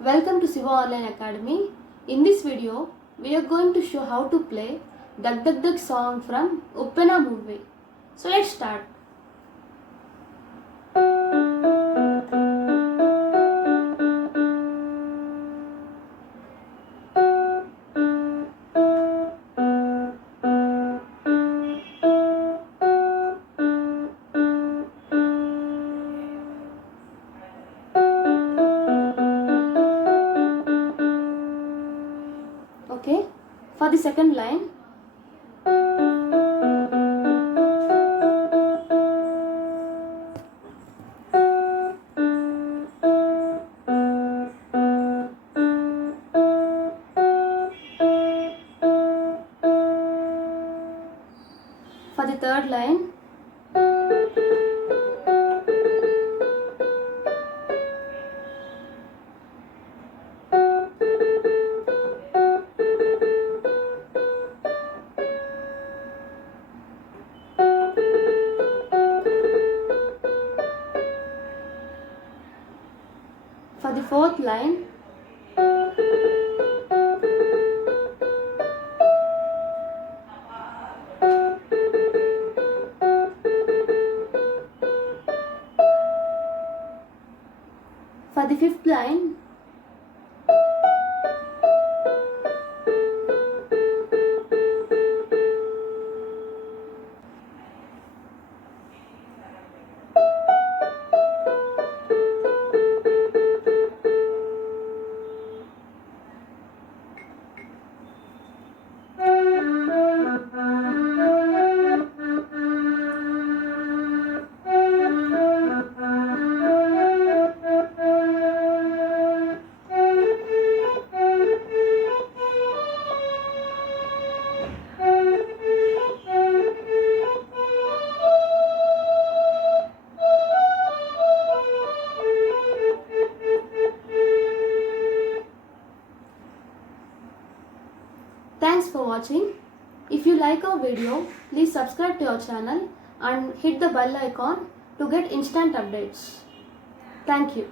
Welcome to Siva Online Academy. In this video, we are going to show how to play Dhak Dhak Dhak song from Uppena-We. So let's start. Okay, for the second line, for the third line, for the fourth line, for the fifth line, Thanks for watching. If you like our video, please subscribe to our channel and hit the bell icon to get instant updates. Thank you.